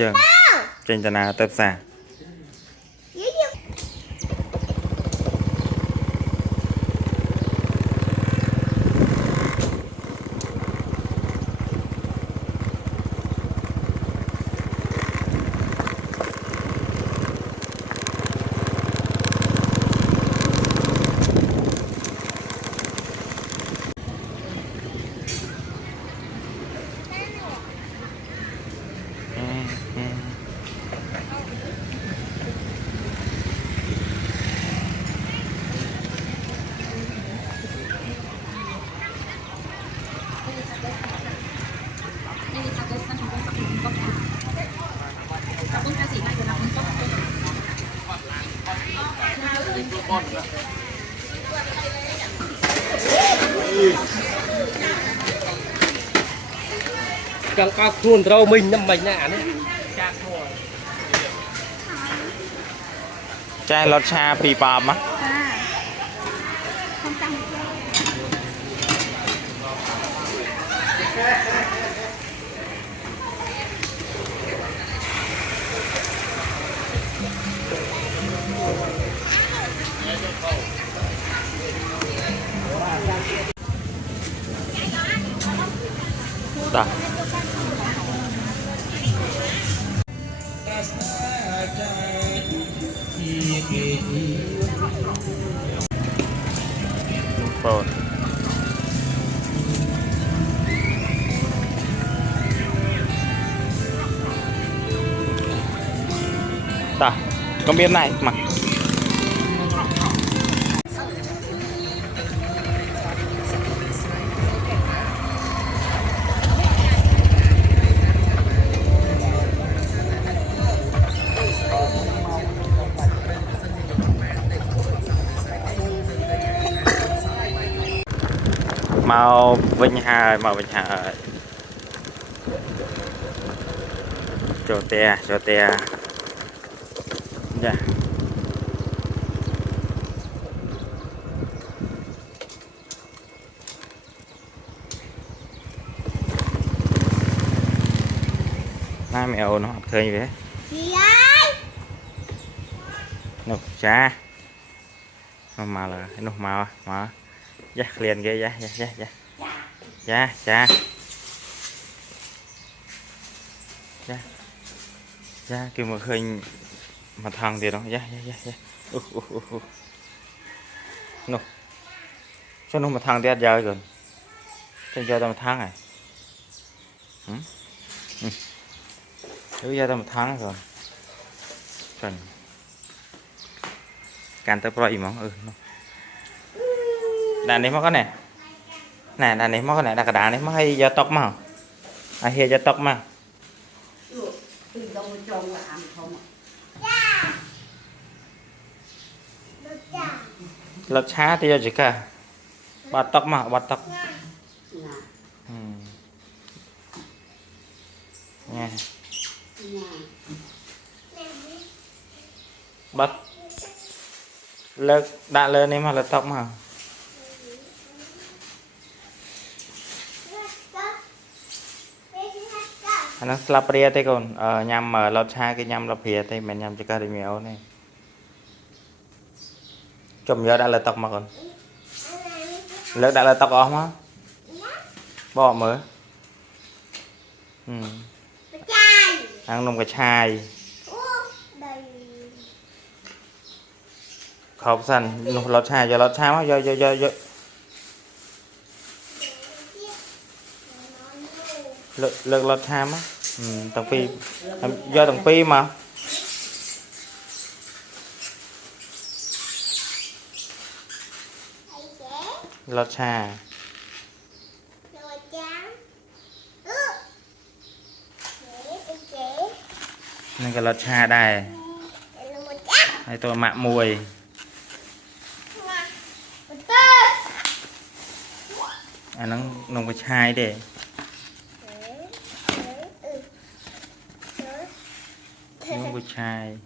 dương trên tận nào tập xa càng cao khuôn trâu mình năm mình nè chai lót cha pì bò mà đó phồn đó có miếng này mà màu Vinh Hà cho te dạ hai mèo nó khơi vậy nụ cha mà là nụ mà dạ liền ghê dạ kêu mà khơi mà thằng thì đó dạ nụ sao nó mà thằng đi giờ rồi trên giờ tao một tháng này thứ giờ tao một tháng rồi cần can tới pro món đàn này mà có nè đàn này mà có nè đàn này mà hay giờ tóc mà hay giờ tóc mà lật chá thì chỉ cả bắt tóc nha bắt lật đã lên em mà lật tóc mà nó slap ria thế còn nhằm mà lọt xa cái nhằm lọt phía thì mình nhằm cho cả đời mèo này chồng giờ đã lật tóc mà còn lật đã lật tóc óm á bỏ mới ăn nông cái chai khóc xanh lọt xa giờ lọt xa quá giờ lực lọt tham á tầng phi do tầng phi mà lọt xa nên cái lọt xa đây hay tôi mạ mùi nó nông cái chai để nông cái chai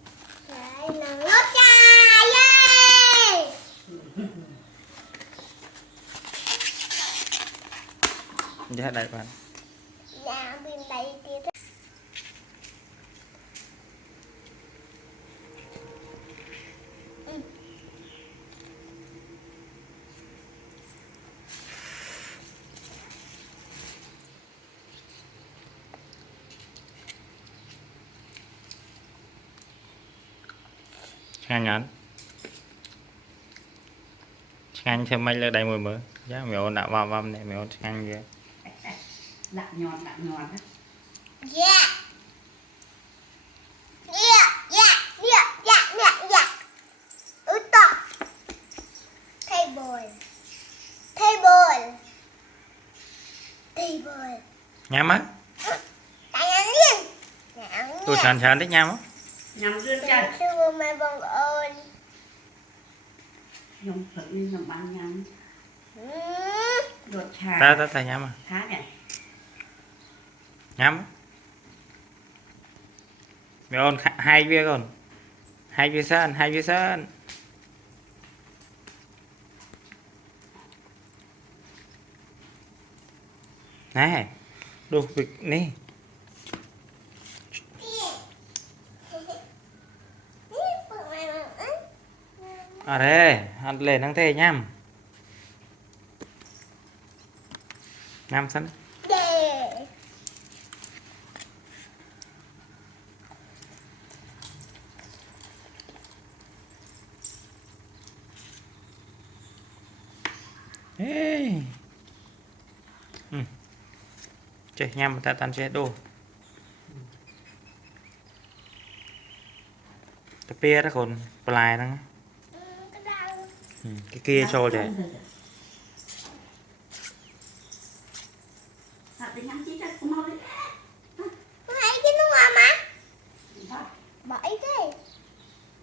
dạ đại bạn Ngang nhắn ngang thêm mấy lơ đây mười mười giá mẹ ôn đạo vào vâm này mẹ ôn ngang vậy Đặng nhọt á. Yeah. Yeah, yeah, yeah, yeah, yeah, yeah. Uto. Table. Table. Table. nhám á Tại ăn liền. tôi sàn sàn thích nhám á Nhằm rươn chân. Sư mẹ bông ơn. Nhằm phở như nhằm bán nhằm. Đột trà. ta nhám à Khá nhỉ. nhám á mẹ ôn hai bia còn hai bia sơn này đồ việc nè à đây ăn lên thằng thế nhám nhám sẵn Yeah. ê chơi nhám ta tan chơi đồ tập bia đó còn plài đó Cái đau. cái kia cho để Sao tính nhắm chí chắc cũng mau đi. Hai cái nó ngon mà. Thôi. Bởi thế.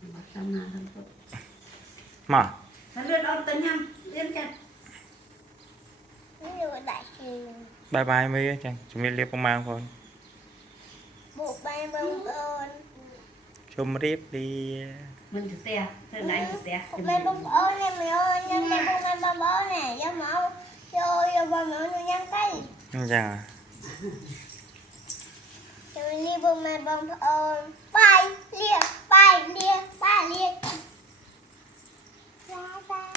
Bắt xong nào thôi thôi. mà Nó lươn ôm tới nhằm. Liên chân. Nó đại truyền. bye bye mấy chẳng chúng mình liệp công mang thôi Bộ ba bông ơn. chôm riếp đi Mình thử tè. Thử này thử tè. Bộ ba bông ơn nè mày ơi. Nhân đây bông ba bông ơn nè. Cho mẫu. Cho ba mẫu nó nhân cây. chẳng à Cho mình đi bông ba bông ơn. Bài lia. Bài lia. Bài lia. Ra ra.